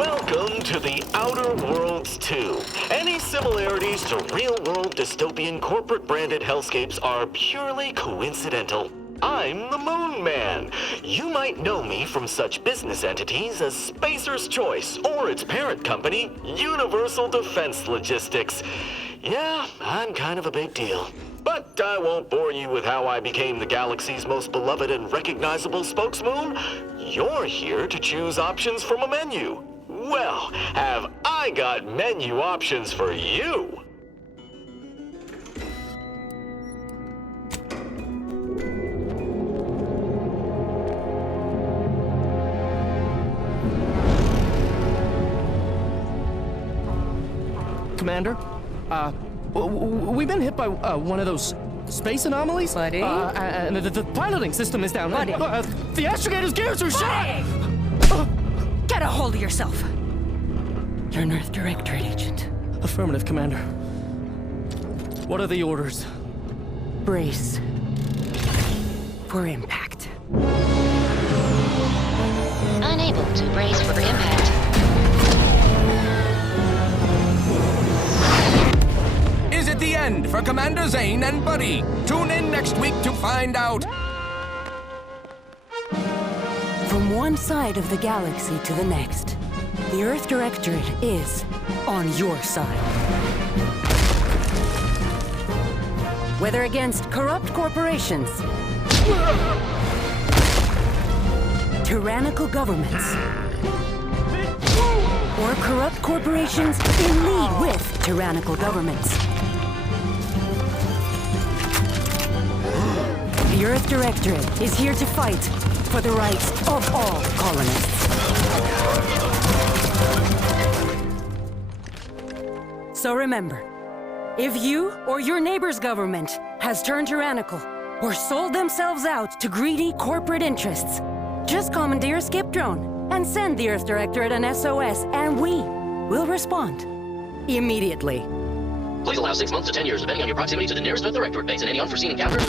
Welcome to the Outer Worlds 2. Any similarities to real-world dystopian corporate-branded hellscapes are purely coincidental. I'm the Moon Man. You might know me from such business entities as Spacer's Choice or its parent company, Universal Defense Logistics. Yeah, I'm kind of a big deal. But I won't bore you with how I became the galaxy's most beloved and recognizable spokesmoon. You're here to choose options from a menu. Well, have I got menu options for you? Commander, we've been hit by one of those space anomalies. Buddy? And the piloting system is down. Buddy? The astrogator's gears are shot! Get a hold of yourself! You're an Earth Directorate agent. Affirmative, Commander. What are the orders? Brace for impact. Unable to brace for impact. Is it the end for Commander Zane and Buddy? Tune in next week to find out. From one side of the galaxy to the next, the Earth Directorate is on your side. Whether against corrupt corporations, tyrannical governments, or corrupt corporations in league with tyrannical governments, the Earth Directorate is here to fight for the rights of all colonists. So remember, if you or your neighbor's government has turned tyrannical or sold themselves out to greedy corporate interests, just commandeer a skip drone and send the Earth Directorate an SOS, and we will respond immediately. Please allow 6 months to 10 years, depending on your proximity to the nearest Earth Directorate base and any unforeseen encounter.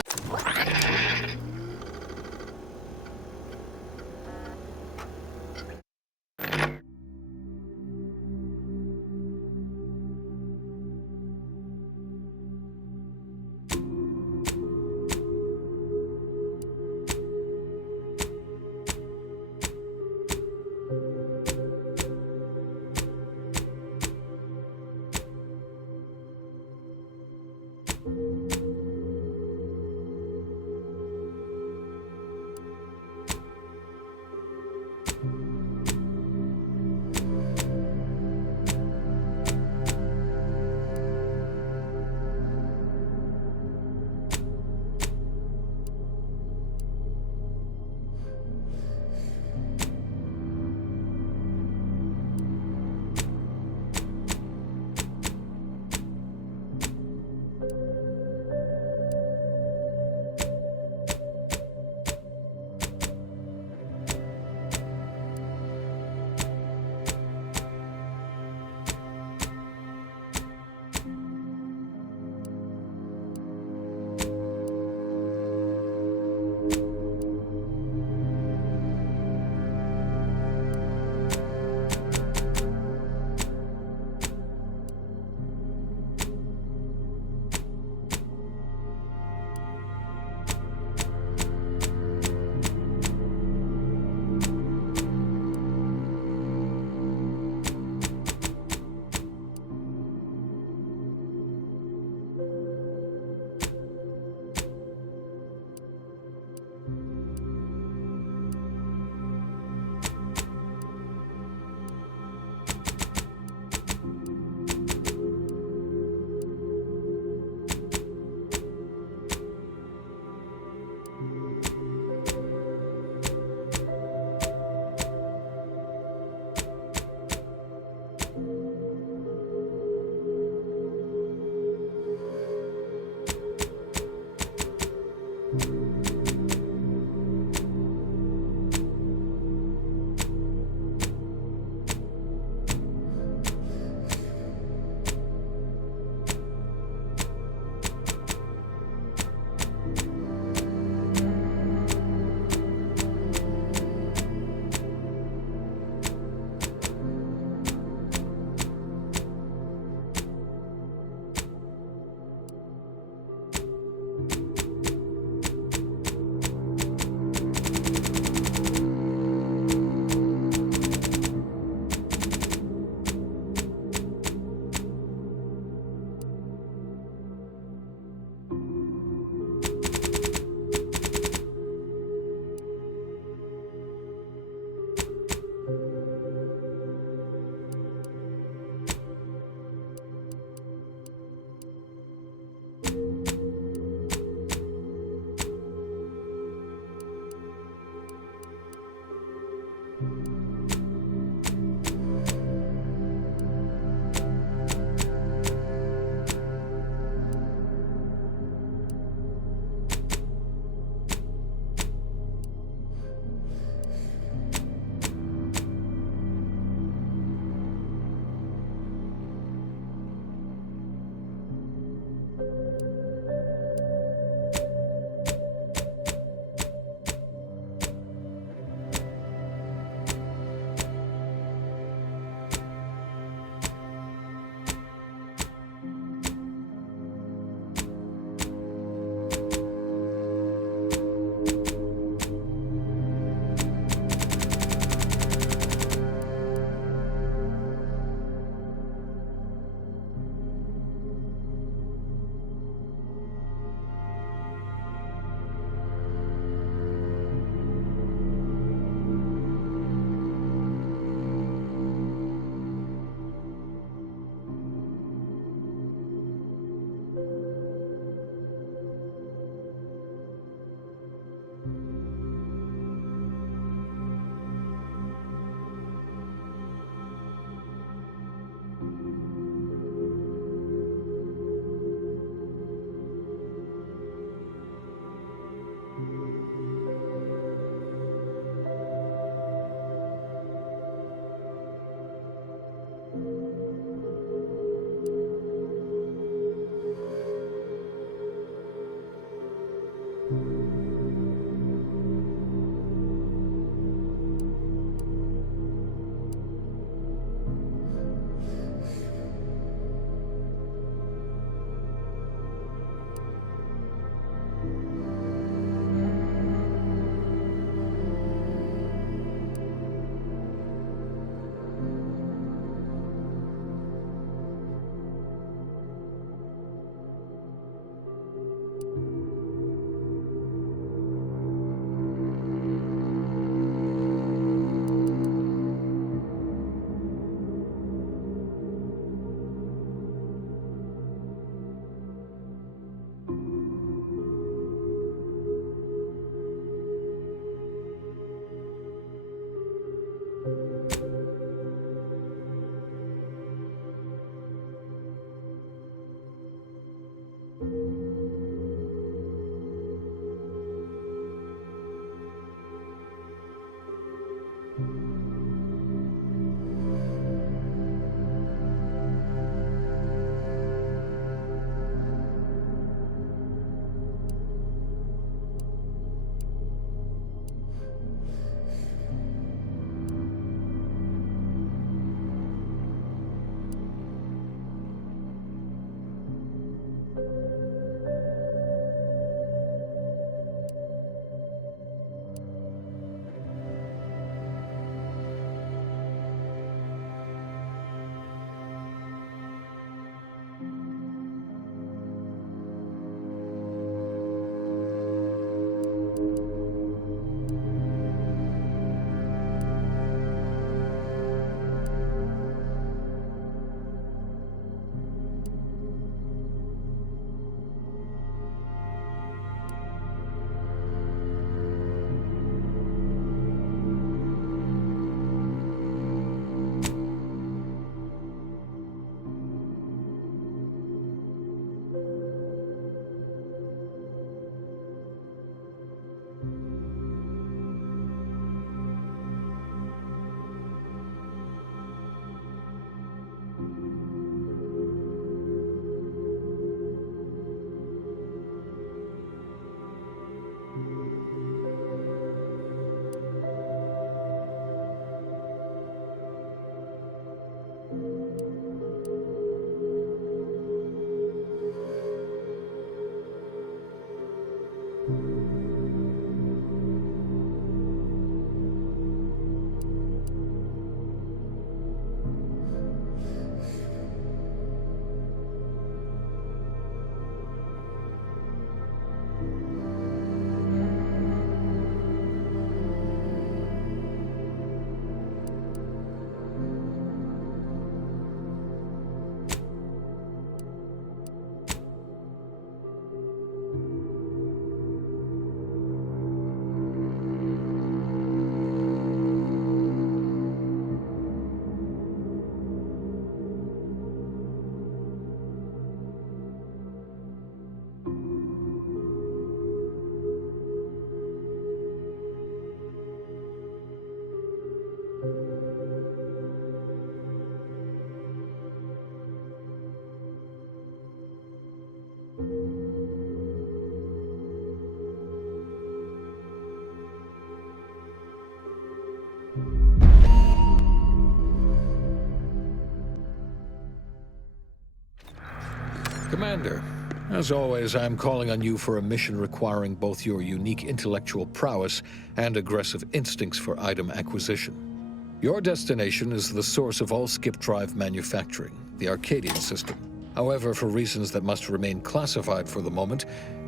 Commander, as always, I'm calling on you for a mission requiring both your unique intellectual prowess and aggressive instincts for item acquisition. Your destination is the source of all skip drive manufacturing, the Arcadian system. However, for reasons that must remain classified for the moment,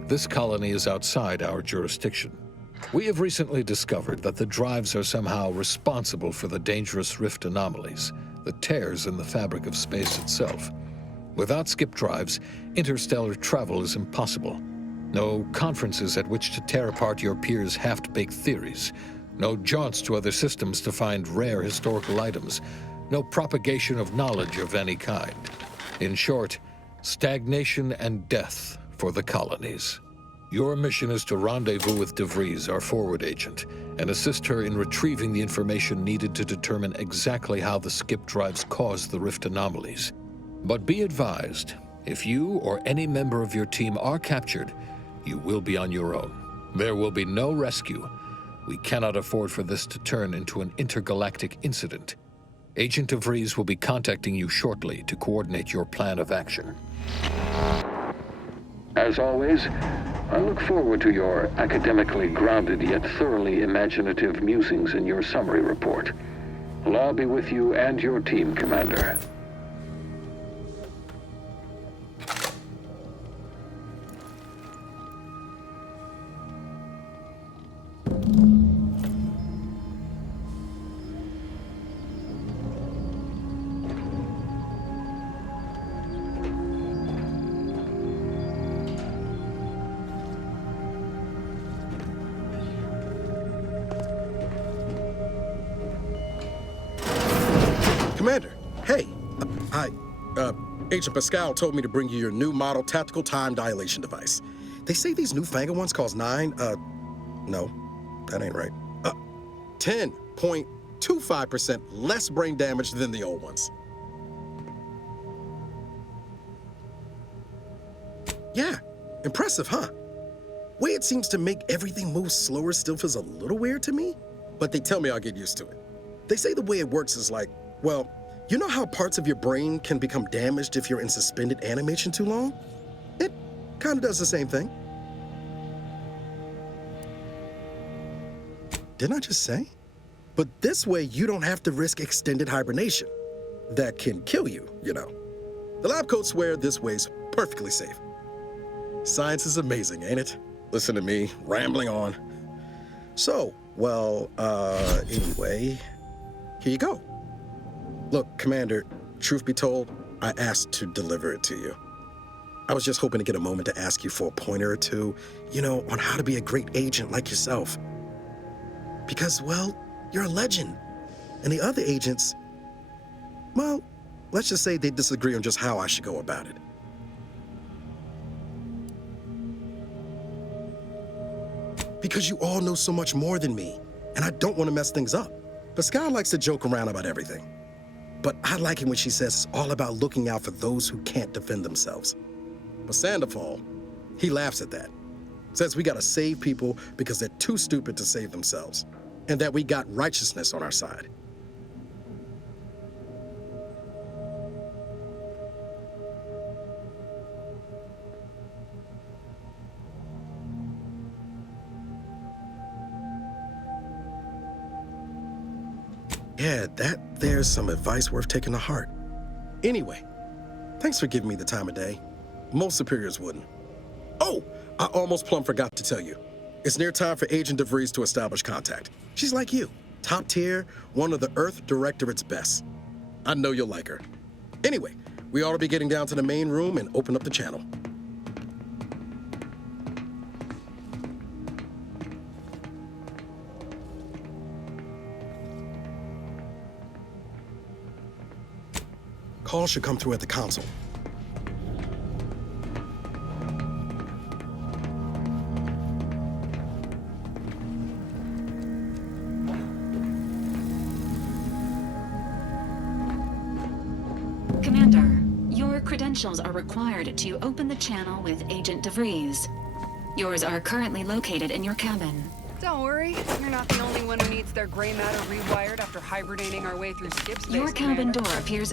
this colony is outside our jurisdiction. We have recently discovered that the drives are somehow responsible for the dangerous rift anomalies, the tears in the fabric of space itself. Without skip drives, interstellar travel is impossible. No conferences at which to tear apart your peers' half-baked theories. No jaunts to other systems to find rare historical items. No propagation of knowledge of any kind. In short, stagnation and death for the colonies. Your mission is to rendezvous with DeVries, our forward agent, and assist her in retrieving the information needed to determine exactly how the skip drives caused the rift anomalies. But be advised, if you or any member of your team are captured, you will be on your own. There will be no rescue. We cannot afford for this to turn into an intergalactic incident. Agent DeVries will be contacting you shortly to coordinate your plan of action. As always, I look forward to your academically grounded yet thoroughly imaginative musings in your summary report. Allah be with you and your team, Commander. Commander, hey, Agent Pascal told me to bring you your new model tactical time dilation device. They say these newfangled ones cause no, that ain't right. 10.25% less brain damage than the old ones. Yeah, impressive, huh? Way it seems to make everything move slower still feels a little weird to me, but they tell me I'll get used to it. They say the way it works is like, well, you know how parts of your brain can become damaged if you're in suspended animation too long? It kind of does the same thing. Didn't I just say? But this way, you don't have to risk extended hibernation. That can kill you, you know. The lab coats swear this way's perfectly safe. Science is amazing, ain't it? Listen to me, rambling on. So, well, anyway, here you go. Look, Commander, truth be told, I asked to deliver it to you. I was just hoping to get a moment to ask you for a pointer or two, you know, on how to be a great agent like yourself. Because, well, you're a legend. And the other agents, well, let's just say they disagree on just how I should go about it. Because you all know so much more than me, and I don't want to mess things up. Pascal likes to joke around about everything. But I like it when she says it's all about looking out for those who can't defend themselves. But Sandoval, he laughs at that. Says we gotta save people because they're too stupid to save themselves. And that we got righteousness on our side. Yeah, there's some advice worth taking to heart. Anyway, thanks for giving me the time of day. Most superiors wouldn't. Oh, I almost plumb forgot to tell you. It's near time for Agent DeVries to establish contact. She's like you, top tier, one of the Earth Directorate's best. I know you'll like her. Anyway, we ought to be getting down to the main room and open up the channel. Call should come through at the console. Commander, your credentials are required to open the channel with Agent DeVries. Yours are currently located in your cabin. Don't worry, you're not the only one who needs their gray matter rewired after hibernating our way through skip space. Your cabin door appears...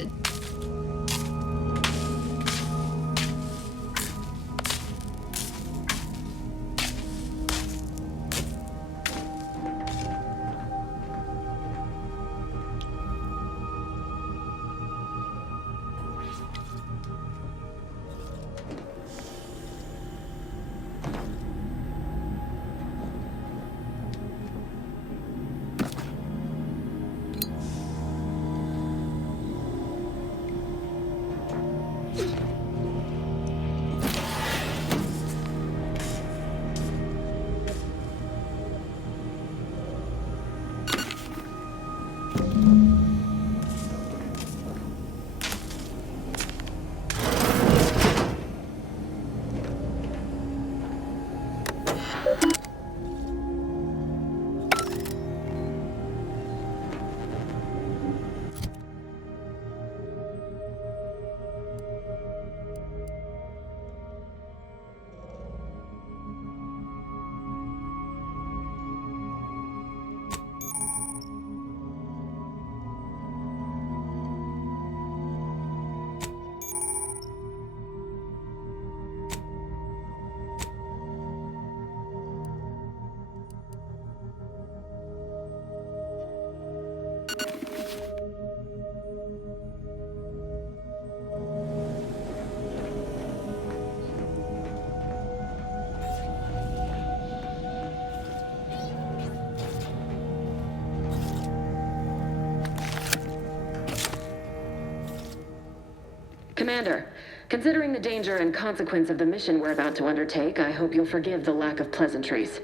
Commander, considering the danger and consequence of the mission we're about to undertake, I hope you'll forgive the lack of pleasantries.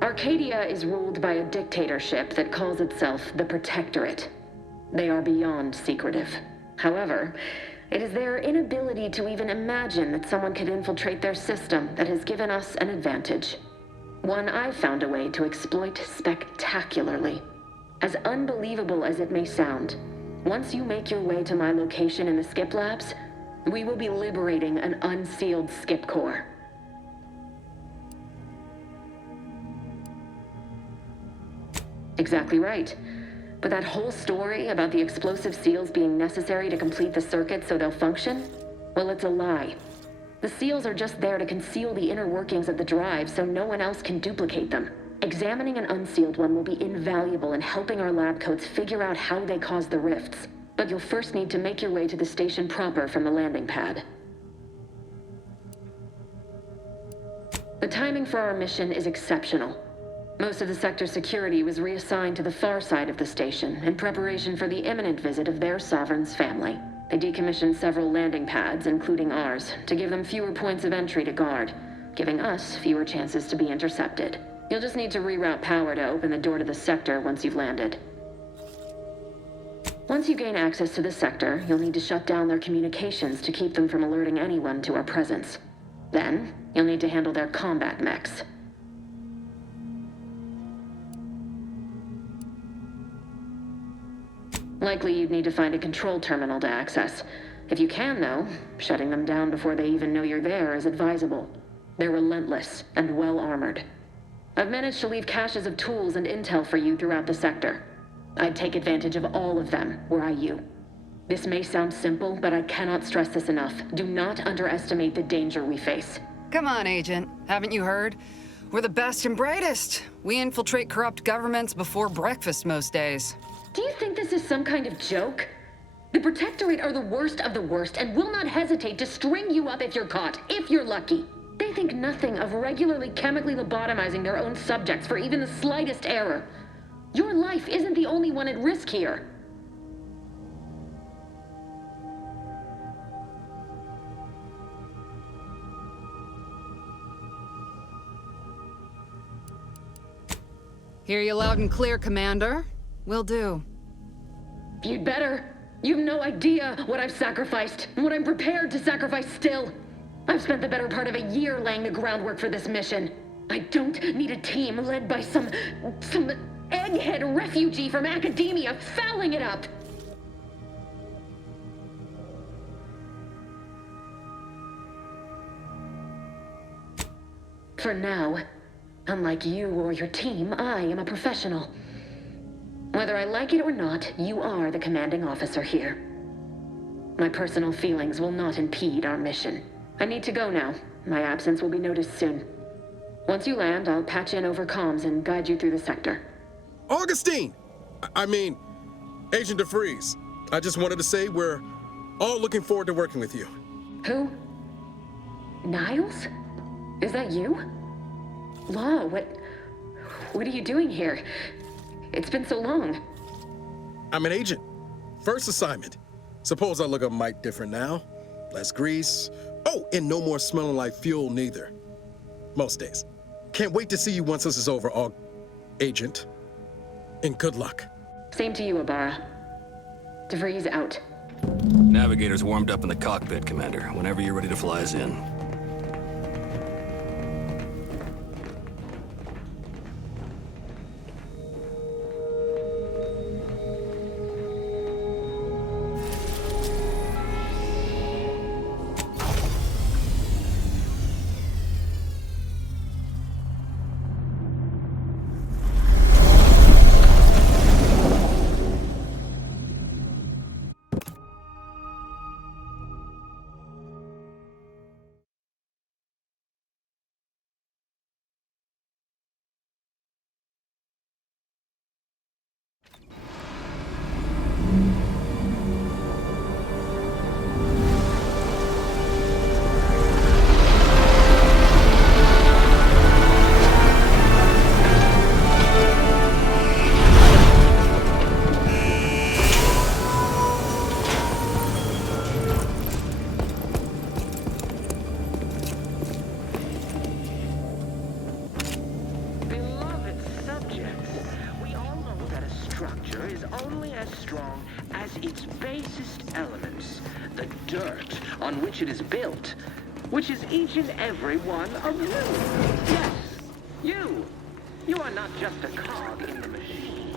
Arcadia is ruled by a dictatorship that calls itself the Protectorate. They are beyond secretive. However, it is their inability to even imagine that someone could infiltrate their system that has given us an advantage. One I've found a way to exploit spectacularly. As unbelievable as it may sound, once you make your way to my location in the Skip Labs, we will be liberating an unsealed Skip core. Exactly right. But that whole story about the explosive seals being necessary to complete the circuit so they'll function? Well, it's a lie. The seals are just there to conceal the inner workings of the drive so no one else can duplicate them. Examining an unsealed one will be invaluable in helping our lab coats figure out how they cause the rifts. But you'll first need to make your way to the station proper from the landing pad. The timing for our mission is exceptional. Most of the sector's security was reassigned to the far side of the station in preparation for the imminent visit of their sovereign's family. They decommissioned several landing pads, including ours, to give them fewer points of entry to guard, giving us fewer chances to be intercepted. You'll just need to reroute power to open the door to the sector once you've landed. Once you gain access to the sector, you'll need to shut down their communications to keep them from alerting anyone to our presence. Then, you'll need to handle their combat mechs. Likely you'd need to find a control terminal to access. If you can, though, shutting them down before they even know you're there is advisable. They're relentless and well-armored. I've managed to leave caches of tools and intel for you throughout the sector. I'd take advantage of all of them, were I you. This may sound simple, but I cannot stress this enough. Do not underestimate the danger we face. Come on, Agent. Haven't you heard? We're the best and brightest. We infiltrate corrupt governments before breakfast most days. Do you think this is some kind of joke? The Protectorate are the worst of the worst and will not hesitate to string you up if you're caught, if you're lucky. They think nothing of regularly chemically lobotomizing their own subjects for even the slightest error. Your life isn't the only one at risk here. Hear you loud and clear, Commander. Will do. You'd better. You've no idea what I've sacrificed, and what I'm prepared to sacrifice still. I've spent the better part of a year laying the groundwork for this mission. I don't need a team led by some egghead refugee from academia fouling it up. For now, unlike you or your team, I am a professional. Whether I like it or not, you are the commanding officer here. My personal feelings will not impede our mission. I need to go now. My absence will be noticed soon. Once you land, I'll patch in over comms and guide you through the sector. Augustine! I mean, Agent DeVries. I just wanted to say we're all looking forward to working with you. Who? Niles? Is that you? Law, what are you doing here? It's been so long. I'm an agent. First assignment. Suppose I look a mite different now. Less grease. Oh, and no more smelling like fuel neither. Most days. Can't wait to see you once this is over, Agent. And good luck. Same to you, Ibarra. DeVries out. Navigator's warmed up in the cockpit, Commander. Whenever you're ready to fly us in. structure is only as strong as its basest elements, the dirt on which it is built, which is each and every one of you. Yes, you. You are not just a cog in the machine.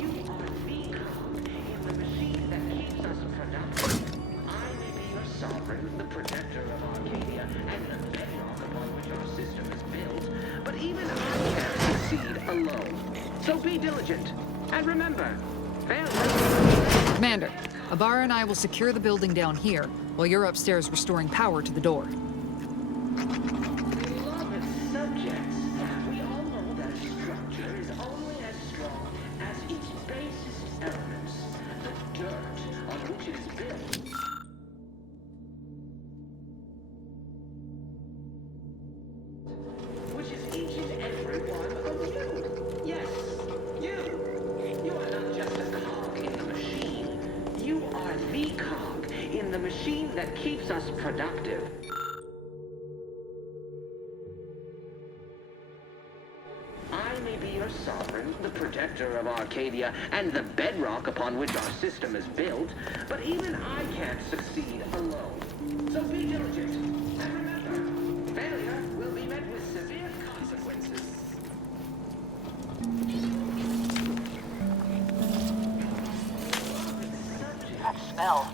You are the cog in the machine that keeps us productive. I may be your sovereign, the protector of Arcadia, and the bedrock upon which our system is built, but even I can't succeed alone. So be diligent, and remember, failure... Commander, Abara and I will secure the building down here, while you're upstairs restoring power to the door. Beloved subjects, we all know that a structure is only as strong as its basest elements, the dirt on which it is built. Which is each and every one of you. Yes, you. You are not just a cog in the machine. You are the cog in the machine that keeps us productive. I may be your sovereign, the protector of Arcadia, and the bedrock upon which our system is built, but even I can't succeed alone. So be diligent, and remember, failure will be met with severe consequences. That smell.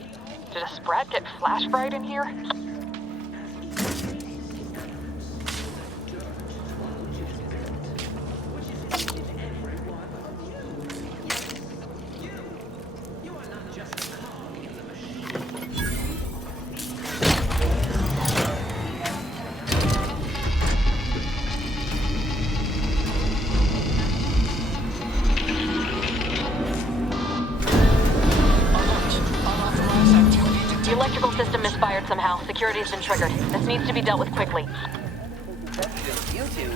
Did a sprat get flash fried in here? The electrical system misfired somehow. Security's been triggered. This needs to be dealt with quickly. You two,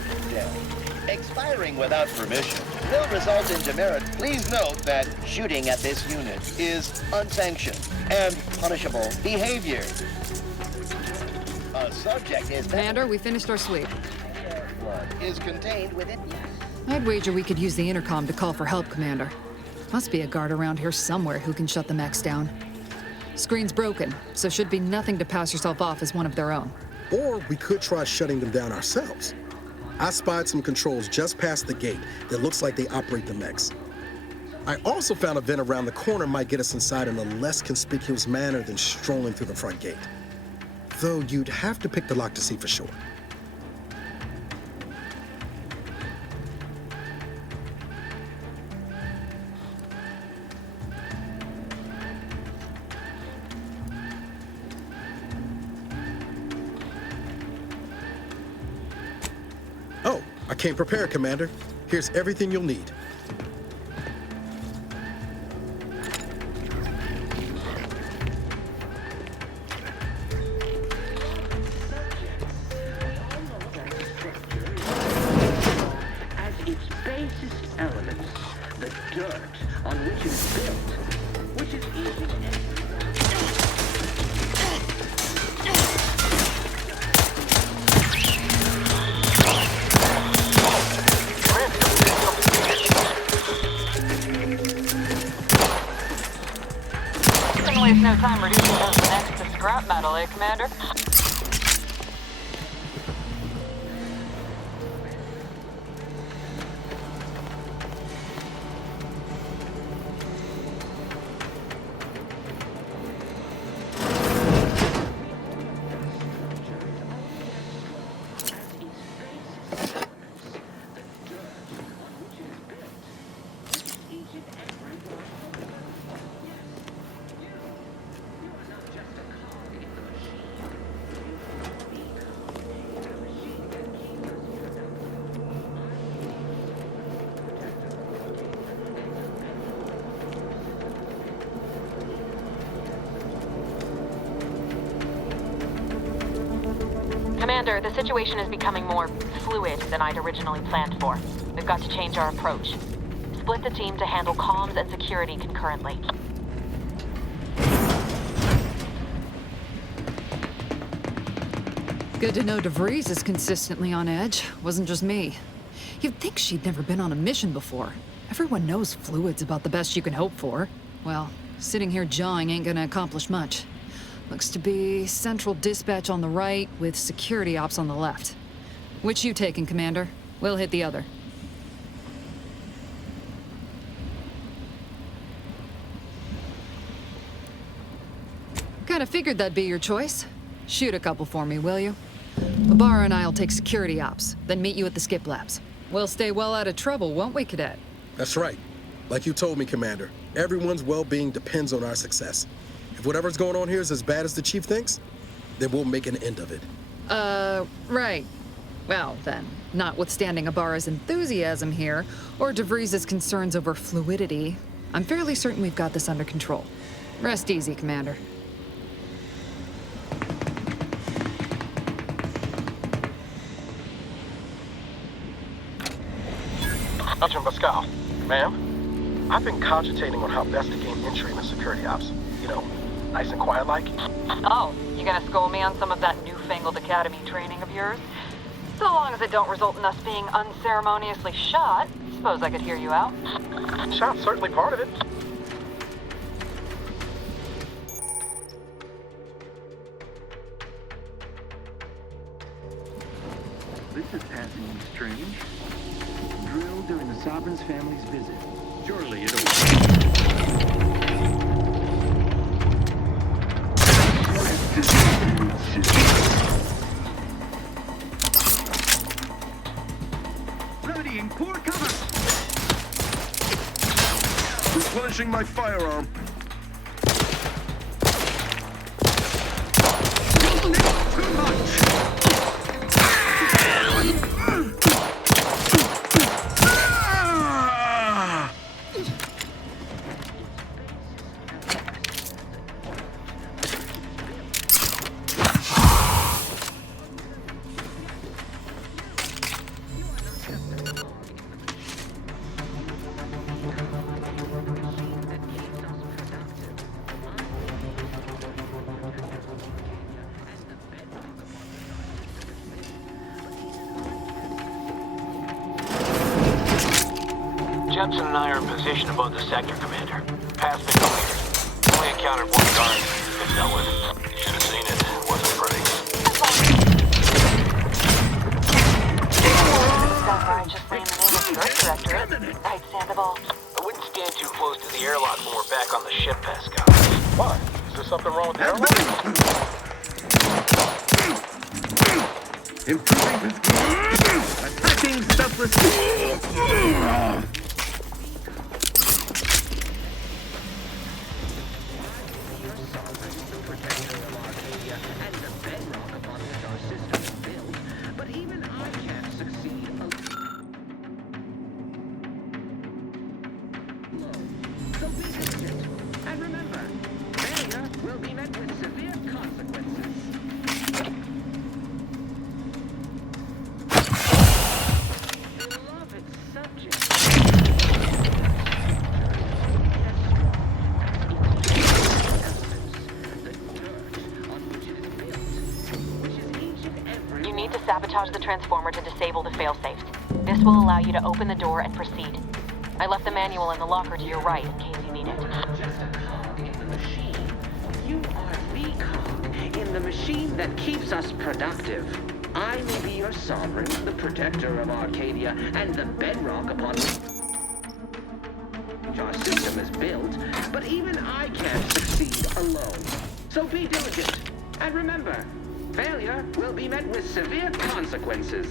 expiring without permission will result in demerit. Please note that shooting at this unit is unsanctioned and punishable behavior. A subject is... Commander, we finished our sweep. Blood is contained within... I'd wager we could use the intercom to call for help, Commander. Must be a guard around here somewhere who can shut the mechs down. Screen's broken, so should be nothing to pass yourself off as one of their own. Or we could try shutting them down ourselves. I spied some controls just past the gate that looks like they operate the mechs. I also found a vent around the corner might get us inside in a less conspicuous manner than strolling through the front gate. Though you'd have to pick the lock to see for sure. Oh, I came prepared, Commander. Here's everything you'll need. As its basest elements, the dirt on which it is built, which is easy to Waste no time reducing those necks to scrap metal, eh, Commander? Commander, the situation is becoming more fluid than I'd originally planned for. We've got to change our approach. Split the team to handle comms and security concurrently. Good to know DeVries is consistently on edge. Wasn't just me. You'd think she'd never been on a mission before. Everyone knows fluid's about the best you can hope for. Well, sitting here jawing ain't gonna accomplish much. Looks to be central dispatch on the right with security ops on the left. Which you taking, Commander? We'll hit the other. Kinda figured that'd be your choice. Shoot a couple for me, will you? Ibarra and I'll take security ops, then meet you at the skip labs. We'll stay well out of trouble, won't we, Cadet? That's right. Like you told me, Commander, everyone's well-being depends on our success. If whatever's going on here is as bad as the Chief thinks, then we'll make an end of it. Right. Well, then, notwithstanding Ibarra's enthusiasm here, or DeVries' concerns over fluidity, I'm fairly certain we've got this under control. Rest easy, Commander. Sergeant Pascal, ma'am, I've been cogitating on how best to gain entry in the security ops. You know, nice and quiet like. Oh, you gonna school me on some of that newfangled academy training of yours? So long as it don't result in us being unceremoniously shot, suppose I could hear you out. Shot's certainly part of it. This is passing strange. Drilled during the Sovereign's family's visit. Surely it'll... Readying, pour cover! Replenishing my firearm. Too much! Jepson and I are in position above the sector, Commander. Past the kilometers. Only encountered one guard. Been dealt with. You should have seen it. Wasn't pretty. Self-righteously in the name of the Directorate. Right, Sandoval? I wouldn't stand too close to the airlock when we're back on the ship, Pascal. Why? Is there something wrong with the airlock? Improving this... Attacking self-respect! Sabotage the transformer to disable the failsafes. This will allow you to open the door and proceed. I left the manual in the locker to your right in case you need it. Just a cog in the machine. You are the cog in the machine that keeps us productive. I may be your sovereign, the protector of Arcadia, and the bedrock upon which our system is built, but even I can't succeed alone. So be diligent, and remember, failure will be met with severe consequences.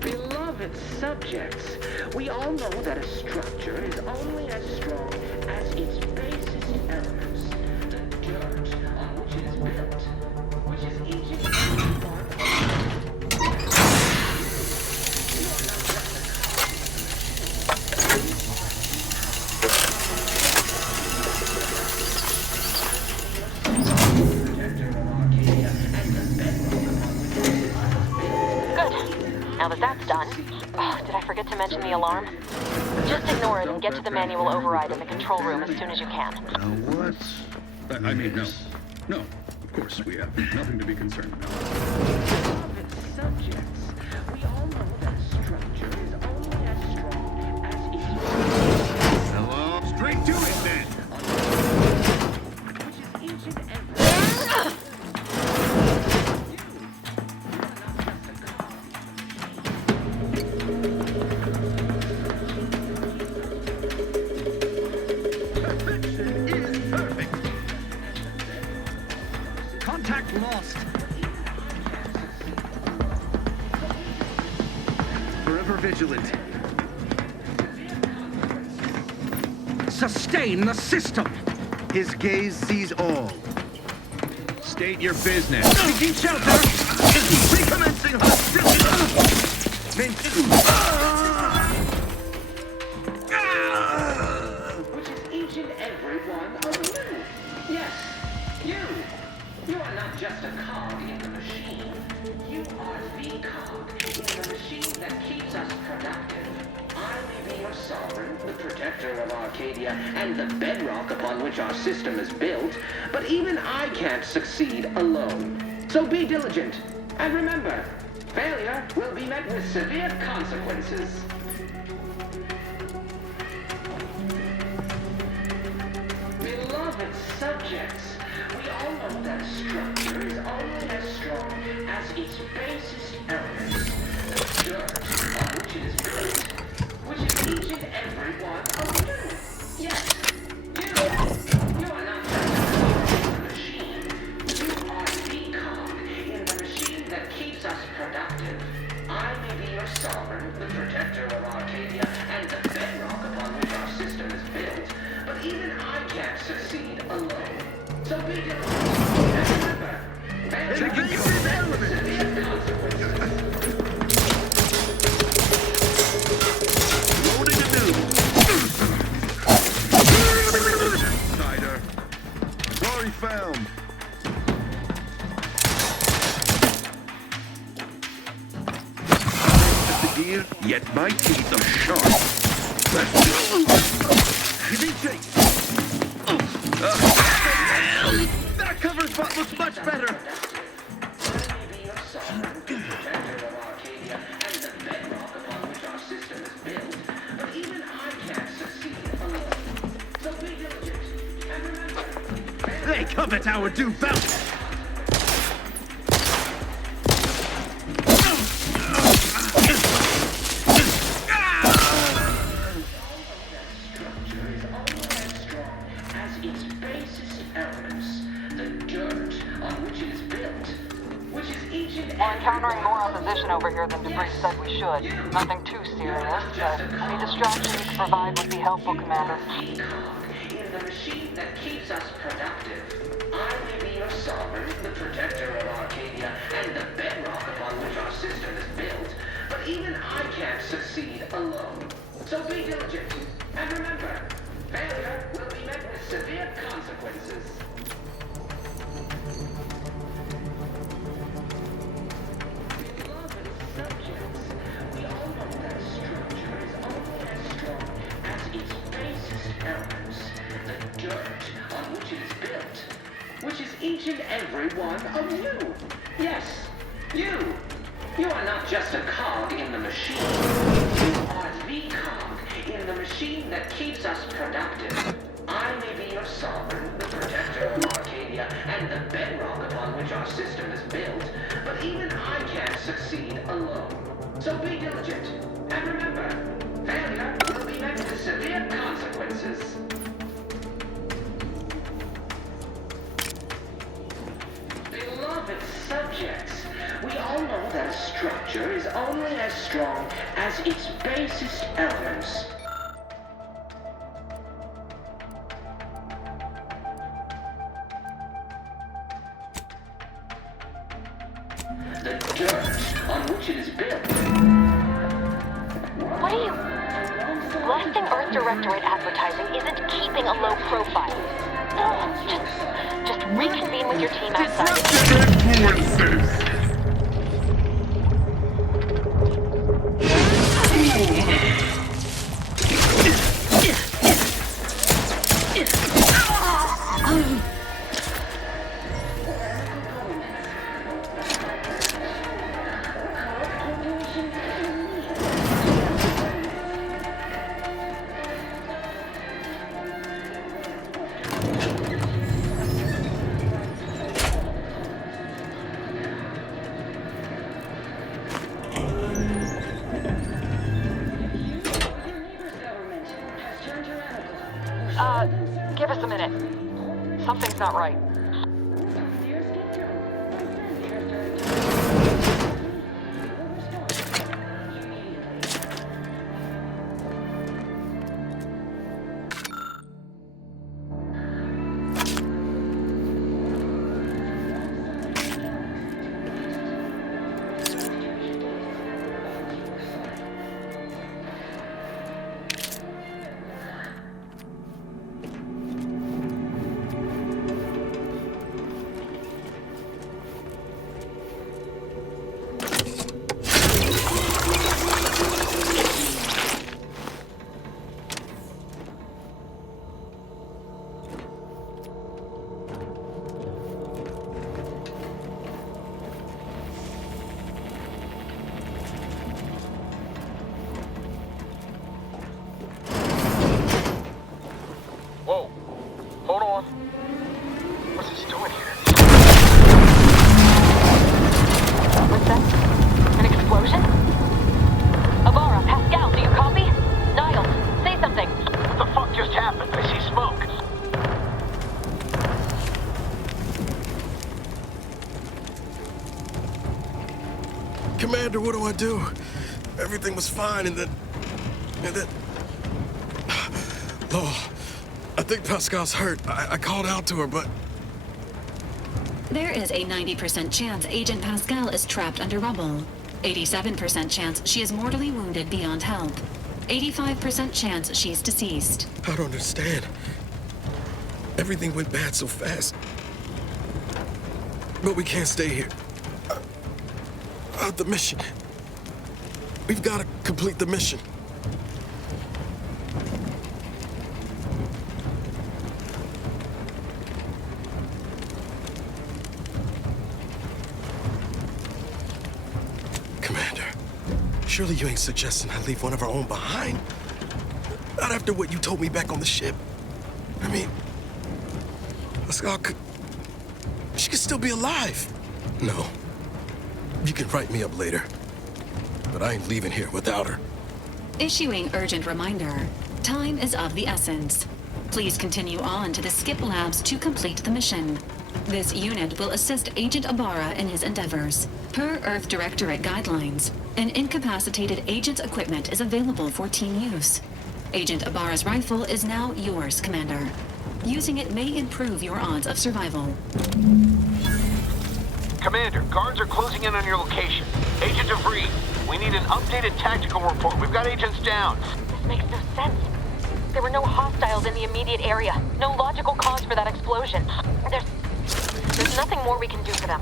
Beloved subjects, we all know that a structure is only as strong as its basest elements, the dirt on which it is built, which is each and every one of us. Now that that's done, did I forget to mention the alarm? Just ignore it and get to the manual override in the control room as soon as you can. What? I mean, no. No, of course, we have nothing to be concerned about. Ever vigilant. Sustain the system! His gaze sees all. State your business. Seeking shelter! Recommencing hostility! Which is each and every one of you. Yes, you. You are not just a cog in the machine. You are the cog in the machine that keeps us productive. I may be your sovereign, the protector of Arcadia, and the bedrock upon which our system is built, but even I can't succeed alone. So be diligent, and remember, failure will be met with severe consequences. Beloved subjects, we all know that a structure is only as strong as its basest elements, the dirt on which it is built, which is each and every one of you. Yes, you are not just a cog in the machine. You are the cog in the machine that keeps us productive. I may be your sovereign, the protector of Arcadia, and the bedrock upon which our system is built, but even I can't succeed alone. So be diligent. And remember, failure comes with severe consequences. Loading anew. Cider. Sorry found. The gear, yet my teeth are sharp. That cover spot looks much better. They covet our due bounty. We're encountering more opposition over here than Debris said we should. Nothing too serious, but any distraction you can provide would be helpful, Commander. In the machine that keeps us productive, I may be your sovereign, the protector of Arcadia, and the bedrock upon which our system is built, but even I can't succeed alone. So be diligent, and remember, failure will be met with severe consequences. Which is each and every one of you. Yes, you. You are not just a cog in the machine. You are the cog in the machine that keeps us productive. I may be your sovereign, the protector of Arcadia, and the bedrock upon which our system is built, but even I can't succeed alone. So be diligent, and remember, failure will be met with severe consequences. Beloved subjects, we all know that a structure is only as strong as its basest elements. The dirt on which it is built. What are you... Blasting Earth Directorate advertising isn't keeping a low profile. No, just reconvene with your team outside. Give us a minute. Something's not right. do. Everything was fine, and then... Oh, I think Pascal's hurt. I called out to her, but... There is a 90% chance Agent Pascal is trapped under rubble. 87% chance she is mortally wounded beyond help. 85% chance she's deceased. I don't understand. Everything went bad so fast. But we can't stay here. The mission. We've got to complete the mission. Commander, surely you ain't suggesting I leave one of our own behind? Not after what you told me back on the ship. I mean, Pascal could... She could still be alive. No. You can write me up later. But I ain't leaving here without her. Issuing urgent reminder. Time is of the essence. Please continue on to the skip labs to complete the mission. This unit will assist Agent Ibarra in his endeavors. Per Earth Directorate guidelines, an incapacitated agent's equipment is available for team use. Agent Ibarra's rifle is now yours, Commander. Using it may improve your odds of survival. Commander, guards are closing in on your location. Agent DeVries, we need an updated tactical report. We've got agents down. This makes no sense. There were no hostiles in the immediate area. No logical cause for that explosion. There's nothing more we can do for them.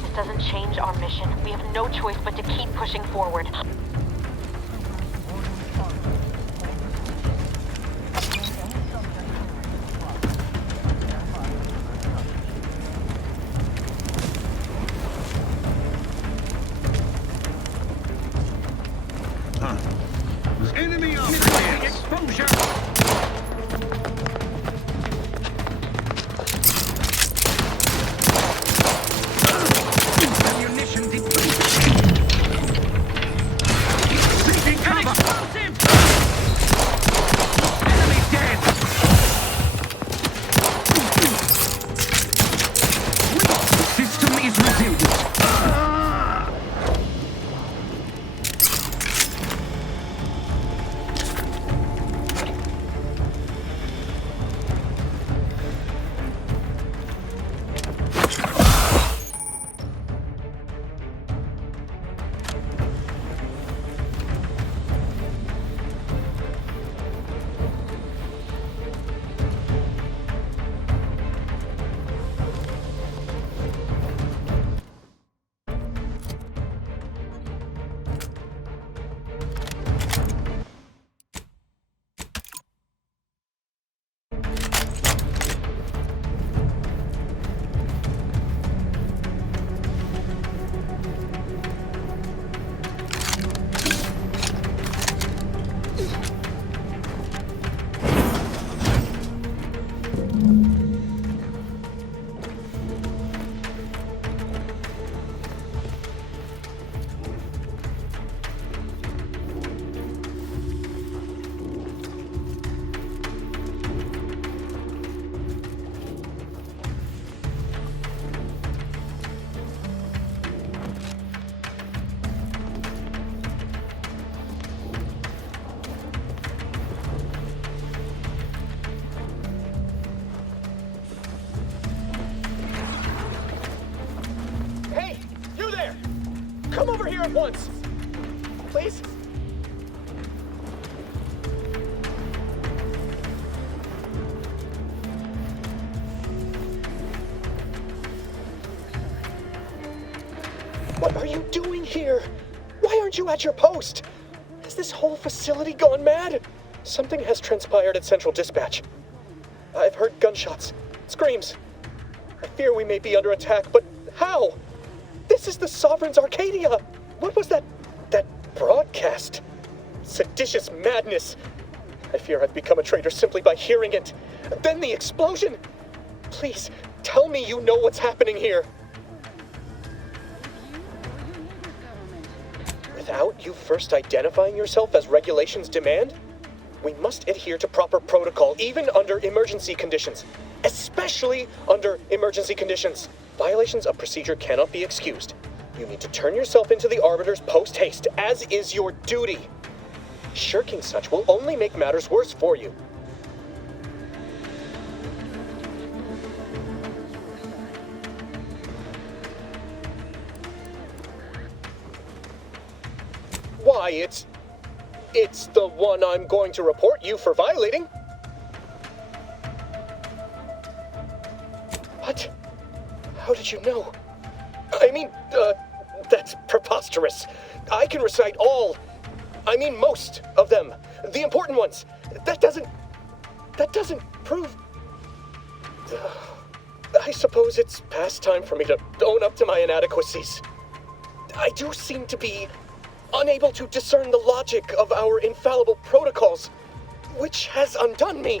This doesn't change our mission. We have no choice but to keep pushing forward. Enemy operating exposure! Ammunition depleted! Seeking cover! Enemy dead! System is resilient! Come over here at once! Please? What are you doing here? Why aren't you at your post? Has this whole facility gone mad? Something has transpired at Central Dispatch. I've heard gunshots, screams. I fear we may be under attack, but how? This is the Sovereign's Arcadia! What was that broadcast? Seditious madness! I fear I've become a traitor simply by hearing it. Then the explosion! Please, tell me you know what's happening here. Without you first identifying yourself as regulations demand, we must adhere to proper protocol, even under emergency conditions. Especially under emergency conditions. Violations of procedure cannot be excused. You need to turn yourself into the Arbiters post-haste, as is your duty. Shirking such will only make matters worse for you. Why, it's the one I'm going to report you for violating. What? How did you know? I mean, that's preposterous. I can recite most of them. The important ones. That doesn't prove... I suppose it's past time for me to own up to my inadequacies. I do seem to be unable to discern the logic of our infallible protocols, which has undone me.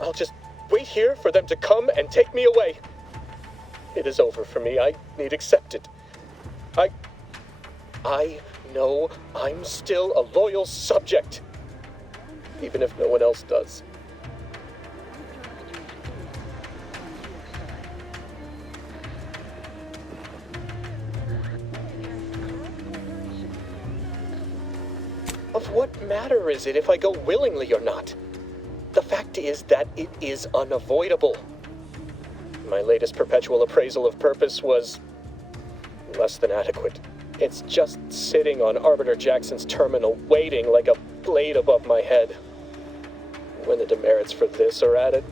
I'll just wait here for them to come and take me away. It is over for me. I need accept it. I know I'm still a loyal subject, even if no one else does. Of what matter is it if I go willingly or not? The fact is that it is unavoidable. My latest perpetual appraisal of purpose was less than adequate. It's just sitting on Arbiter Jackson's terminal, waiting like a blade above my head. When the demerits for this are added,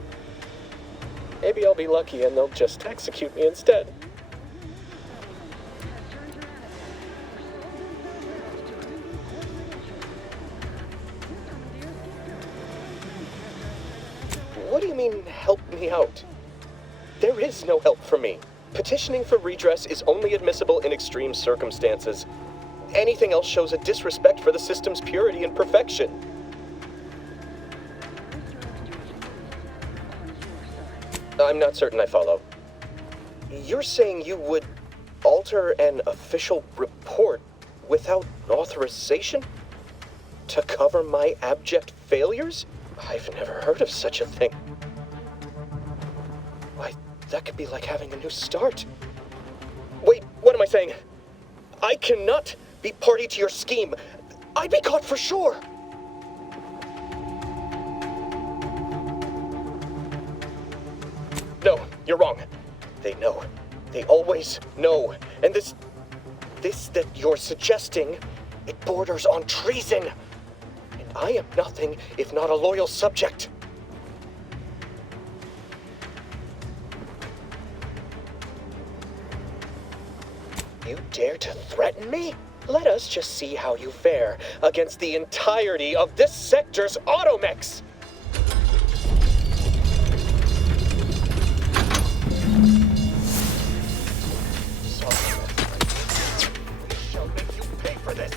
maybe I'll be lucky and they'll just execute me instead. What do you mean, help me out? There is no help for me. Petitioning for redress is only admissible in extreme circumstances. Anything else shows a disrespect for the system's purity and perfection. I'm not certain I follow. You're saying you would alter an official report without authorization? To cover my abject failures? I've never heard of such a thing. Why, that could be like having a new start. Wait, what am I saying? I cannot be party to your scheme. I'd be caught for sure. No, you're wrong. They know. They always know. And this that you're suggesting, it borders on treason. And I am nothing if not a loyal subject. You dare to threaten me? Let us just see how you fare against the entirety of this sector's automechs. We shall make you pay for this.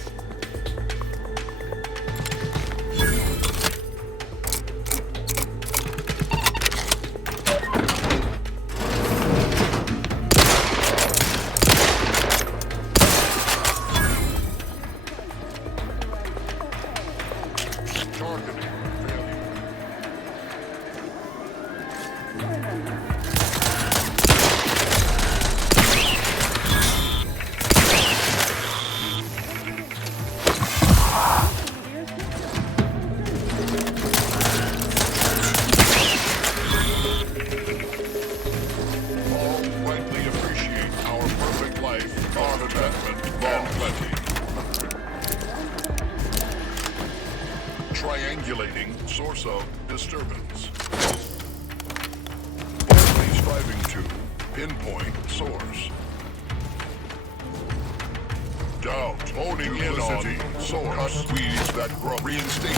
Triangulating source of disturbance. Only striving to pinpoint source. Doubt honing in on source. Cut weeds that grow. Reinstate.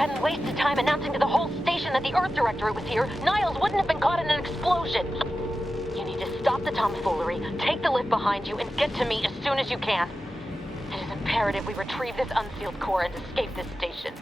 hadn't wasted time announcing to the whole station that the Earth Directorate was here, Niles wouldn't have been caught in an explosion. You need to stop the tomfoolery, take the lift behind you, and get to me as soon as you can. It is imperative we retrieve this unsealed core and escape this station.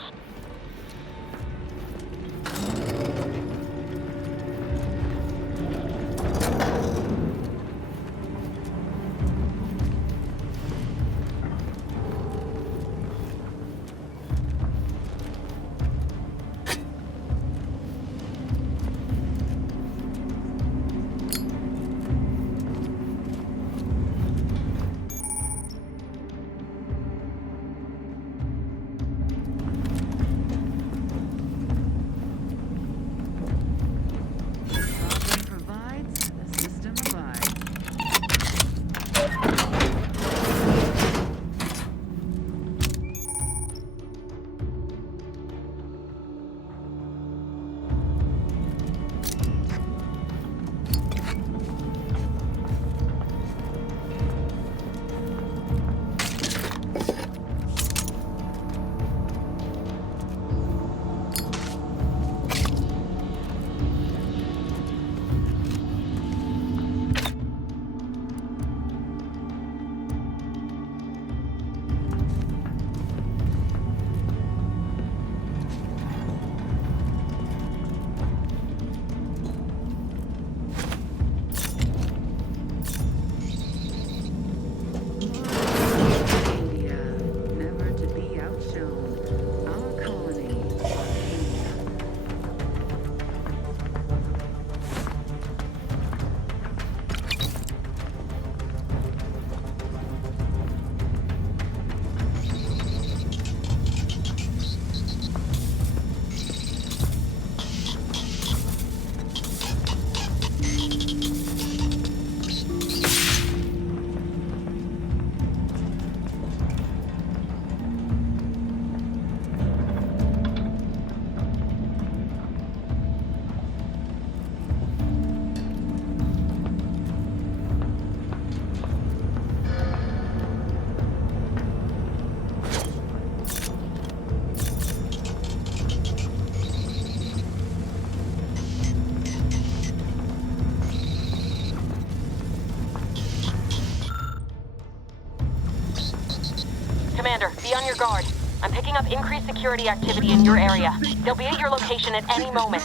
Commander, be on your guard. I'm picking up increased security activity in your area. They'll be at your location at any moment.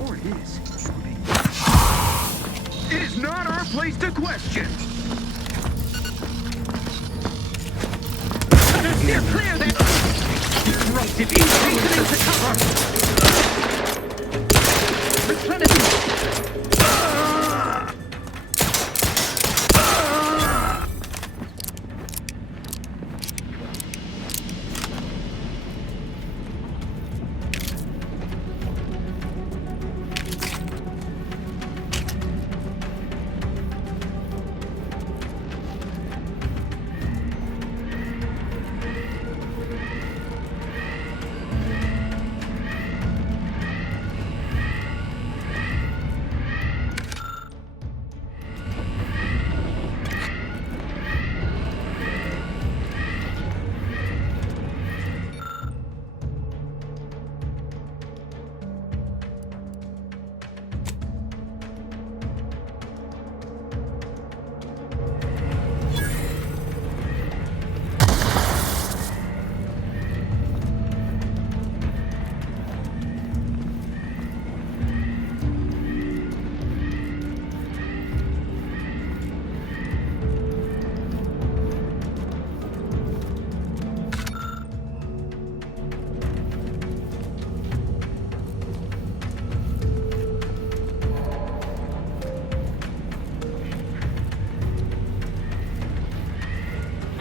Or it is. It is not our place to question. Steer clear there! Disruptive increasing into cover!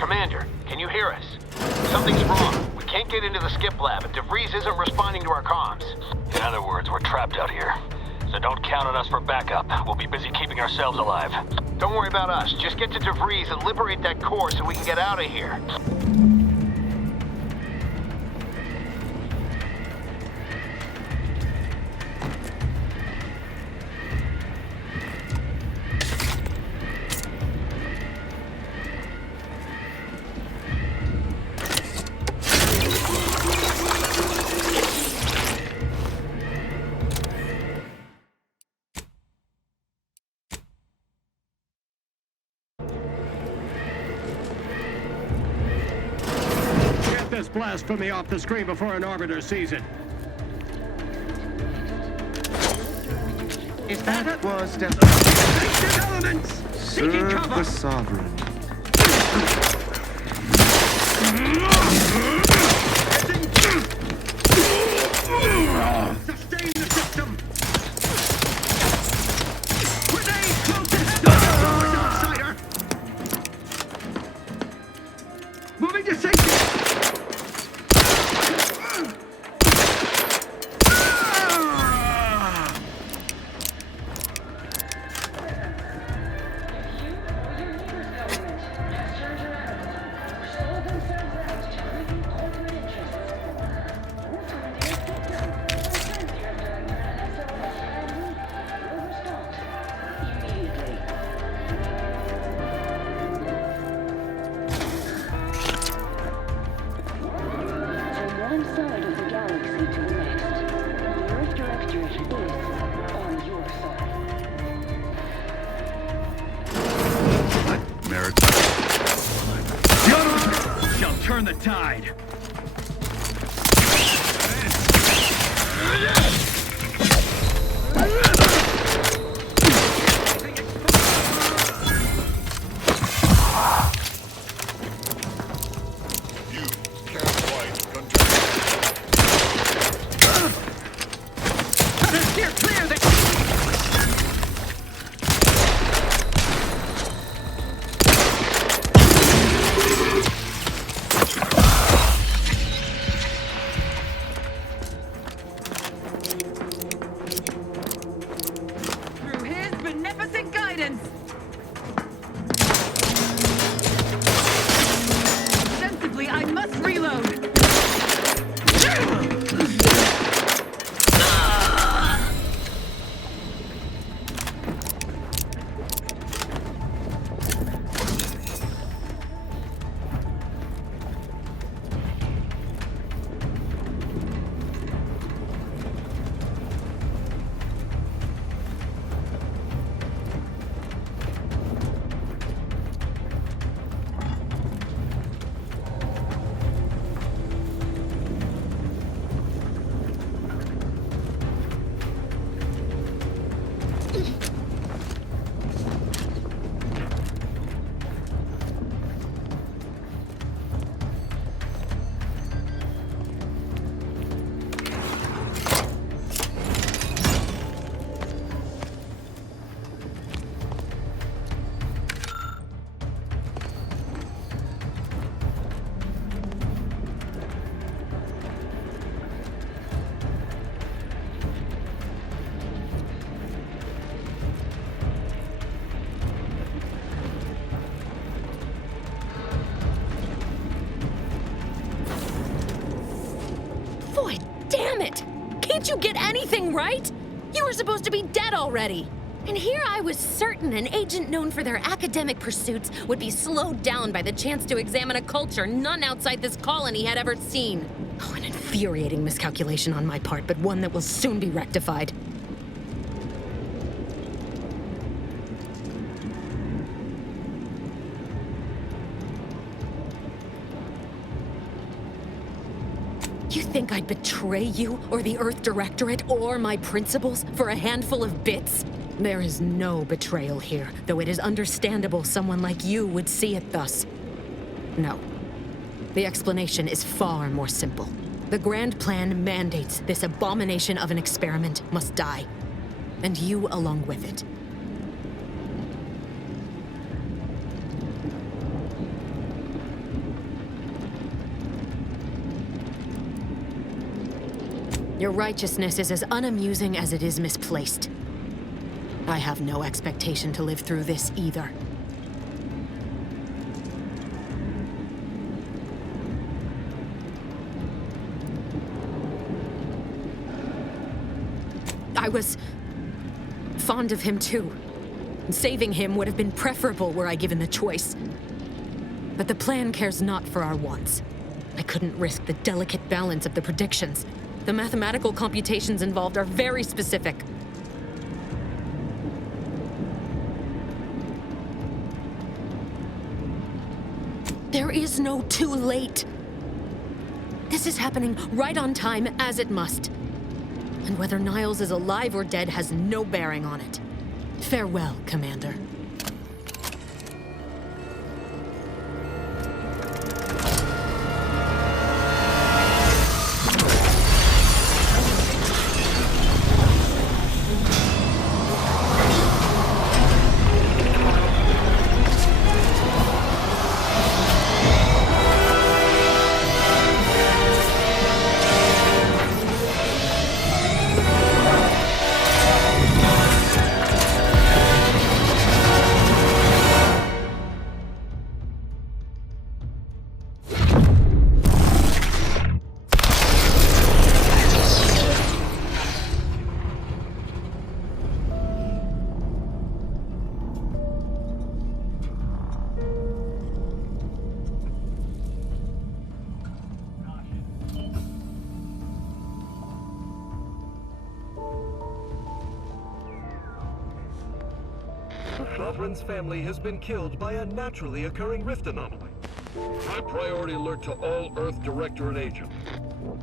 Commander, can you hear us? Something's wrong. We can't get into the skip lab, and DeVries isn't responding to our comms. In other words, we're trapped out here. So don't count on us for backup. We'll be busy keeping ourselves alive. Don't worry about us. Just get to DeVries and liberate that core so we can get out of here. blasphemy off the screen before an orbiter sees it. Is that was definitely elements? Seeking cover. The sovereign. Sustain the system. Grenade close to head. Outsider. Moving to safety. Turn the tide. Steer clear the... Sensibly, I must reload. Boy, damn it! Can't you get anything right? You were supposed to be dead already. And here I was certain an agent known for their academic pursuits would be slowed down by the chance to examine a culture none outside this colony had ever seen. Oh, an infuriating miscalculation on my part, but one that will soon be rectified. You think I'd betray you, or the Earth Directorate, or my principals for a handful of bits? There is no betrayal here, though it is understandable someone like you would see it thus. No. The explanation is far more simple. The Grand Plan mandates this abomination of an experiment must die. And you along with it. Your righteousness is as unamusing as it is misplaced. I have no expectation to live through this either. I was fond of him too. Saving him would have been preferable were I given the choice. But the plan cares not for our wants. I couldn't risk the delicate balance of the predictions. The mathematical computations involved are very specific. There is no too late. This is happening right on time, as it must. And whether Niles is alive or dead has no bearing on it. Farewell, Commander. Lovren's family has been killed by a naturally occurring rift anomaly. High priority alert to all Earth Directorate agents.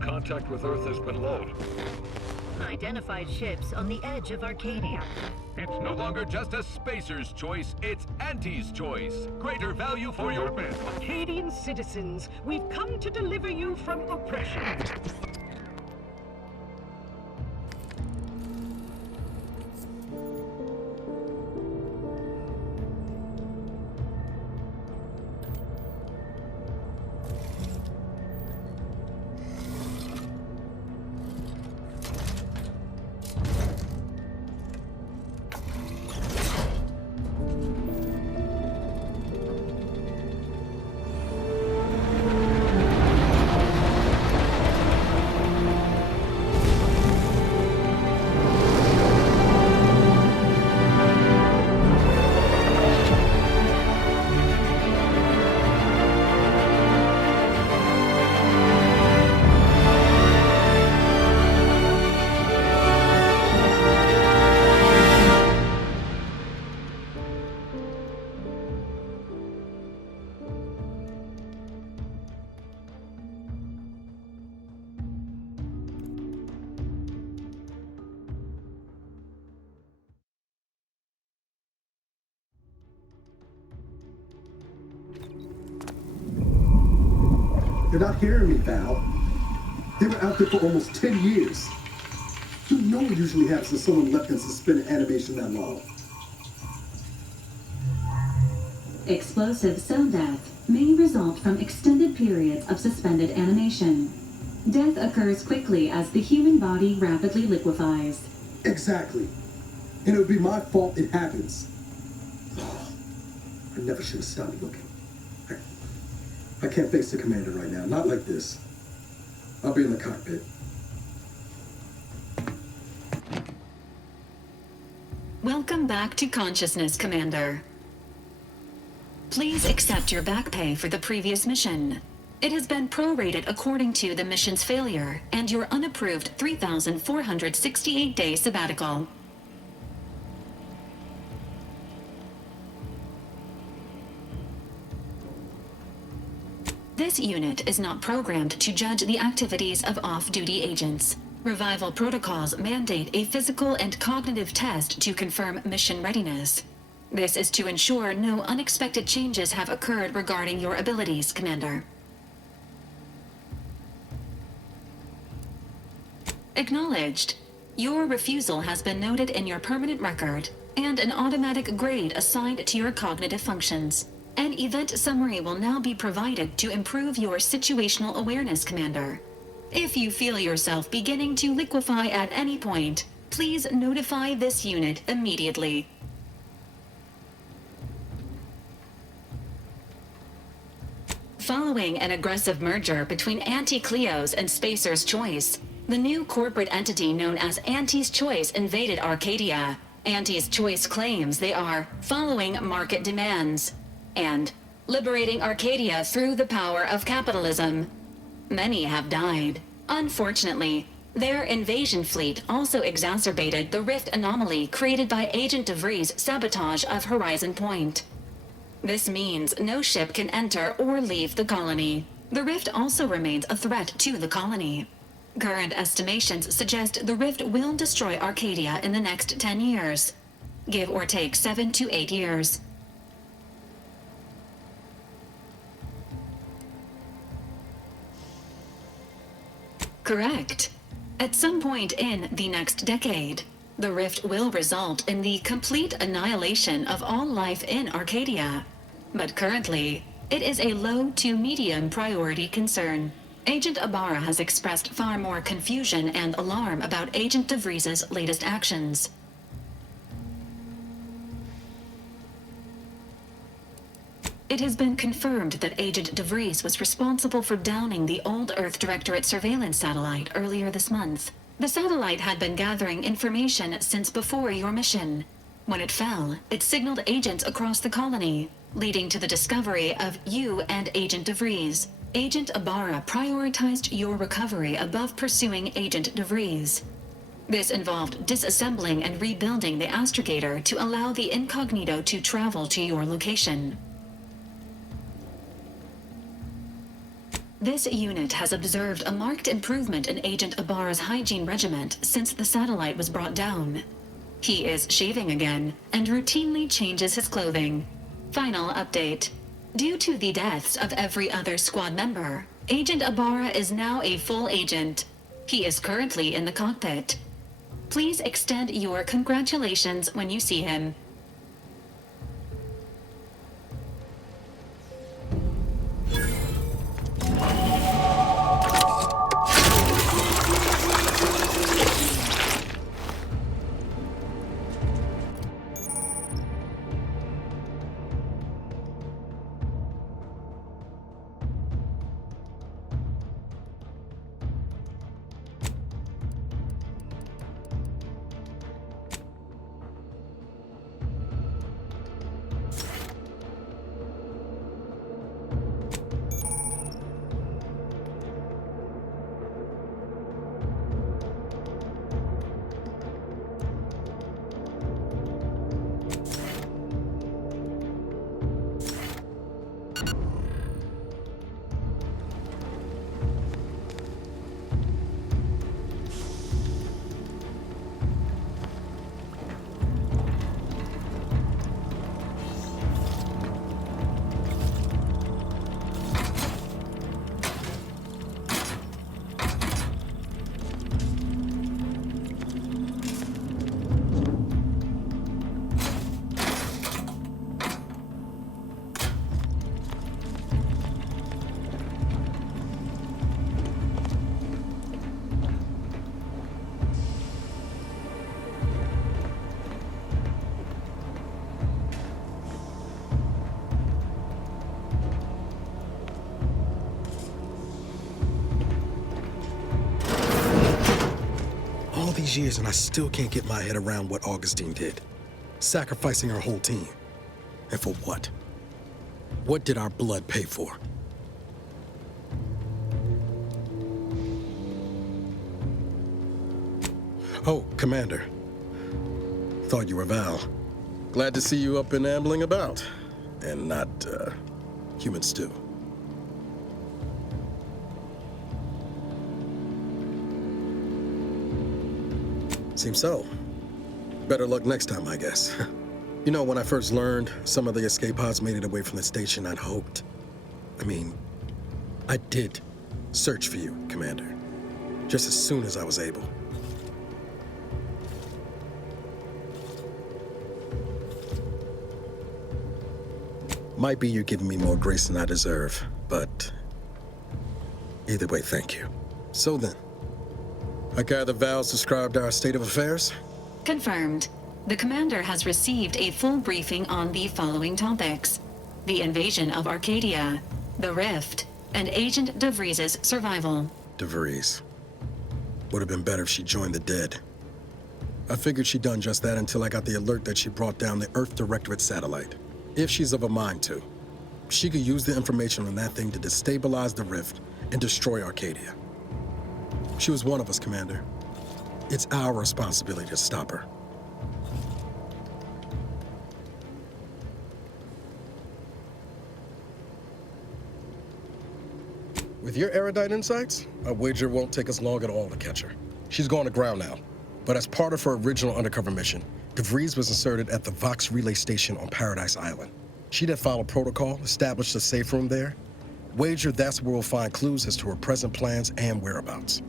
Contact with Earth has been low. Identified ships on the edge of Arcadia. It's no longer just a spacer's choice, it's Auntie's choice. Greater value for your men. Arcadian citizens, we've come to deliver you from oppression. You're not hearing me, Val. They were out there for almost 10 years. You know what usually happens when someone left in suspended animation that long. Explosive cell death may result from extended periods of suspended animation. Death occurs quickly as the human body rapidly liquefies. Exactly. And it would be my fault it happens. Oh, I never should have stopped looking. I can't face the commander right now. Not like this. I'll be in the cockpit. Welcome back to consciousness, Commander. Please accept your back pay for the previous mission. It has been prorated according to the mission's failure and your unapproved 3,468-day sabbatical. This unit is not programmed to judge the activities of off-duty agents. Revival protocols mandate a physical and cognitive test to confirm mission readiness. This is to ensure no unexpected changes have occurred regarding your abilities, Commander. Acknowledged. Your refusal has been noted in your permanent record, and an automatic grade assigned to your cognitive functions. An event summary will now be provided to improve your situational awareness, Commander. If you feel yourself beginning to liquefy at any point, please notify this unit immediately. Following an aggressive merger between Anti-Cleo's and Spacer's Choice, the new corporate entity known as Auntie's Choice invaded Arcadia. Auntie's Choice claims they are following market demands and liberating Arcadia through the power of capitalism. Many have died. Unfortunately, their invasion fleet also exacerbated the rift anomaly created by Agent DeVries' sabotage of Horizon Point. This means no ship can enter or leave the colony. The rift also remains a threat to the colony. Current estimations suggest the rift will destroy Arcadia in the next 10 years. Give or take 7 to 8 years. Correct. At some point in the next decade, the rift will result in the complete annihilation of all life in Arcadia. But currently, it is a low to medium priority concern. Agent Ibarra has expressed far more confusion and alarm about Agent DeVries's latest actions. It has been confirmed that Agent DeVries was responsible for downing the old Earth Directorate surveillance satellite earlier this month. The satellite had been gathering information since before your mission. When it fell, it signaled agents across the colony, leading to the discovery of you and Agent DeVries. Agent Ibarra prioritized your recovery above pursuing Agent DeVries. This involved disassembling and rebuilding the astrogator to allow the incognito to travel to your location. This unit has observed a marked improvement in Agent Ibarra's hygiene regiment since the satellite was brought down. He is shaving again and routinely changes his clothing. Final update. Due to the deaths of every other squad member, Agent Ibarra is now a full agent. He is currently in the cockpit. Please extend your congratulations when you see him. All these years and I still can't get my head around what Augustine did. Sacrificing her whole team. And for what? What did our blood pay for? Oh, Commander. Thought you were Val. Glad to see you up and ambling about. And not, human stew. Seems so. Better luck next time, I guess. You know, when I first learned some of the escape pods made it away from the station, I'd hoped. I did search for you, Commander. Just as soon as I was able. Might be you're giving me more grace than I deserve, but either way, thank you. So then, I gather Val's described our state of affairs? Confirmed. The commander has received a full briefing on the following topics: the invasion of Arcadia, the rift, and Agent DeVries's survival. DeVries. Would have been better if she joined the dead. I figured she'd done just that until I got the alert that she brought down the Earth Directorate satellite. If she's of a mind to, she could use the information on that thing to destabilize the rift and destroy Arcadia. She was one of us, Commander. It's our responsibility to stop her. With your erudite insights, I wager it won't take us long at all to catch her. She's gone to ground now, but as part of her original undercover mission, DeVries was inserted at the Vox relay station on Paradise Island. She'd have followed protocol, established a safe room there. Wager that's where we'll find clues as to her present plans and whereabouts.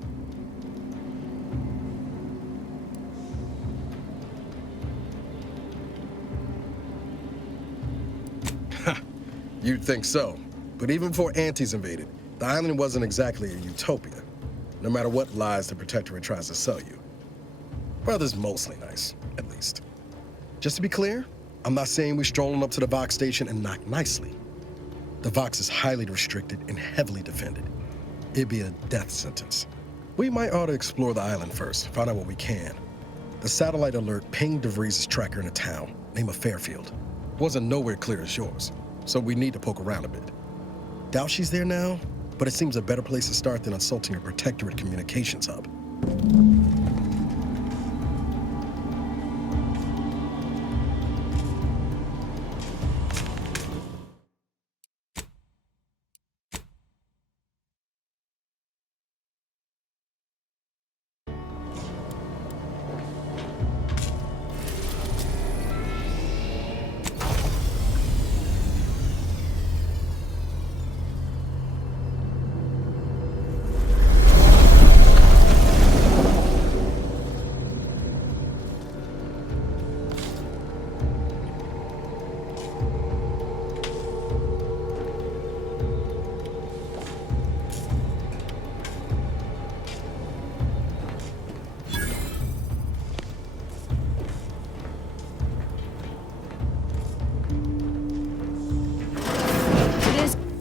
You'd think so, but even before Antes invaded, the island wasn't exactly a utopia, no matter what lies the Protectorate tries to sell you. Brother's mostly nice, at least. Just to be clear, I'm not saying we're strolling up to the Vox station and knock nicely. The Vox is highly restricted and heavily defended. It'd be a death sentence. We might ought to explore the island first, find out what we can. The satellite alert pinged DeVries' tracker in a town, named Fairfield. Wasn't nowhere clear as yours, so we need to poke around a bit. Doubt she's there now, but it seems a better place to start than assaulting her Protectorate communications hub.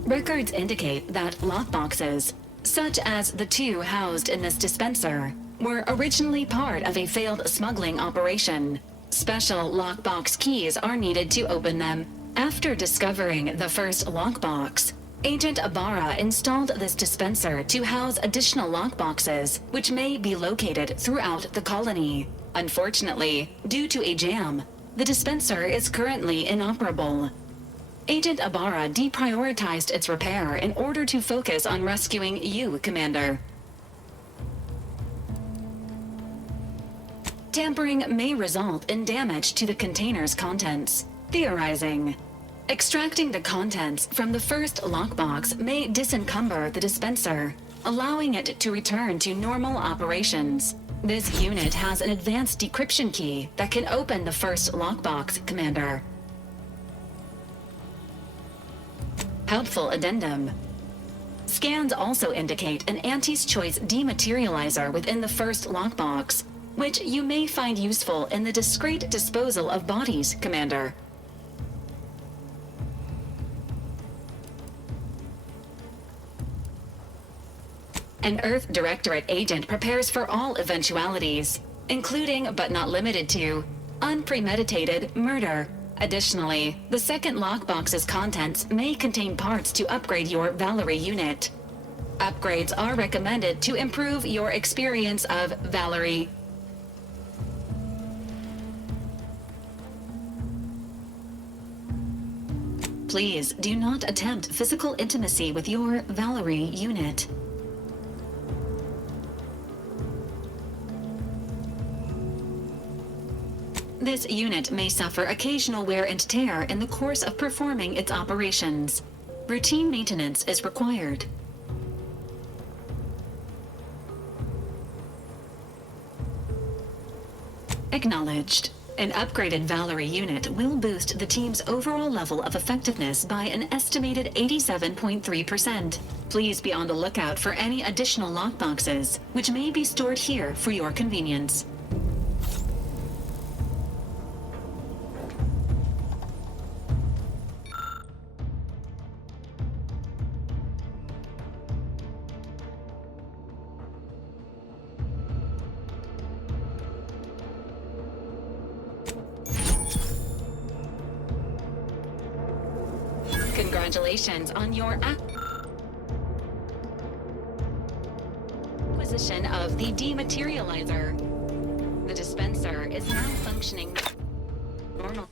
Records indicate that lockboxes, such as the two housed in this dispenser, were originally part of a failed smuggling operation. Special lockbox keys are needed to open them. After discovering the first lockbox, Agent Ibarra installed this dispenser to house additional lockboxes, which may be located throughout the colony. Unfortunately, due to a jam, the dispenser is currently inoperable. Agent Ibarra deprioritized its repair in order to focus on rescuing you, Commander. Tampering may result in damage to the container's contents. Theorizing. Extracting the contents from the first lockbox may disencumber the dispenser, allowing it to return to normal operations. This unit has an advanced decryption key that can open the first lockbox, Commander. Helpful addendum. Scans also indicate an Antes Choice dematerializer within the first lockbox, which you may find useful in the discreet disposal of bodies, Commander. An Earth Directorate agent prepares for all eventualities, including but not limited to unpremeditated murder. Additionally, the second lockbox's contents may contain parts to upgrade your Valerie unit. Upgrades are recommended to improve your experience of Valerie. Please do not attempt physical intimacy with your Valerie unit. This unit may suffer occasional wear and tear in the course of performing its operations. Routine maintenance is required. Acknowledged. An upgraded Valerie unit will boost the team's overall level of effectiveness by an estimated 87.3%. Please be on the lookout for any additional lockboxes, which may be stored here for your convenience. Congratulations on your acquisition of the dematerializer. The dispenser is now functioning normally.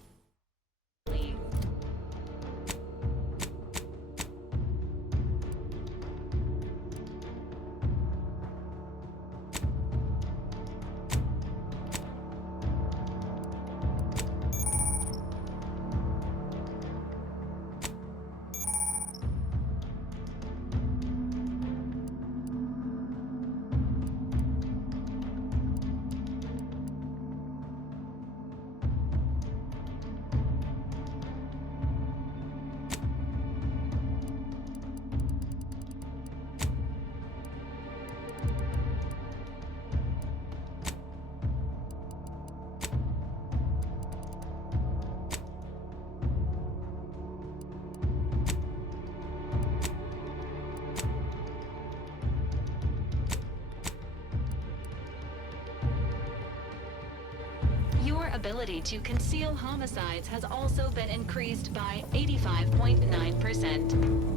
Your ability to conceal homicides has also been increased by 85.9%.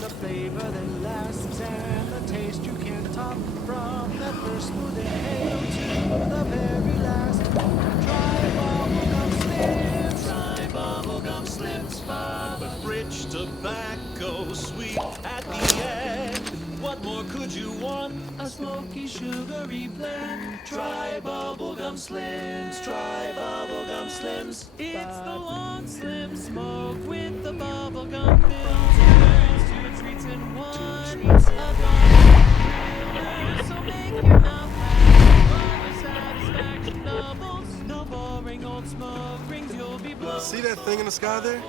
The flavor that lasts and the taste you can't top, from that first smooth inhale to the very last. Try bubblegum slims, try bubblegum slims, but rich tobacco, sweet at the end. What more could you want? A smoky, sugary blend. Try bubblegum slims, try bubblegum slims. It's the long slim smoke with the bubblegum filters. Two treats in one. A thriller, so make your mouth happy. The satisfaction doubles. No boring old smoke rings. You'll be blown. See that thing in the sky there?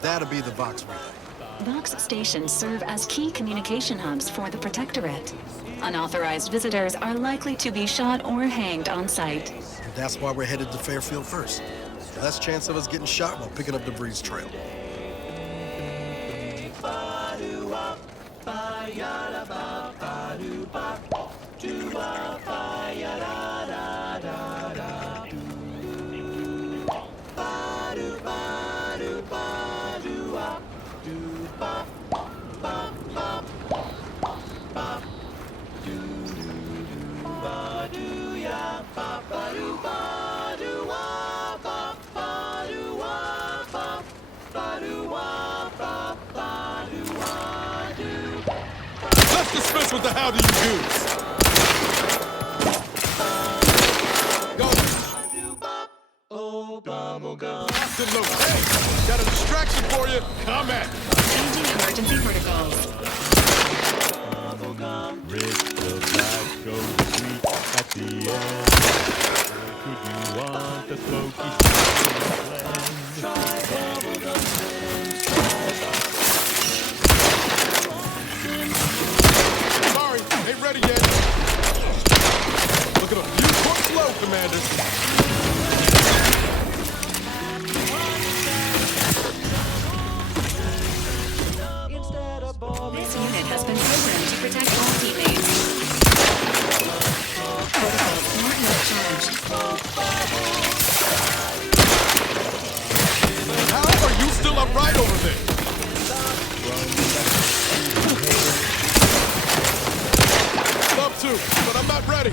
That'll be the Vox relay. Vox stations serve as key communication hubs for the Protectorate. Unauthorized visitors are likely to be shot or hanged on sight. That's why we're headed to Fairfield first. Less chance of us getting shot while picking up the Breeze trail. Let's dismiss with the how do you do's. Go. Oh, bubblegum. Good look. Hey, got a distraction for you. Come at. Changing emergency protocols. Bubblegum. Rich tobacco, sweet at the end. Could you want the smoky blend? Try bubblegum slims. Sorry, ain't ready yet. Look at him. You quite slow, Commander. This unit has been programmed to protect all teammates. Protocols not yet charged. How are you still upright over there? Love to, but I'm not ready.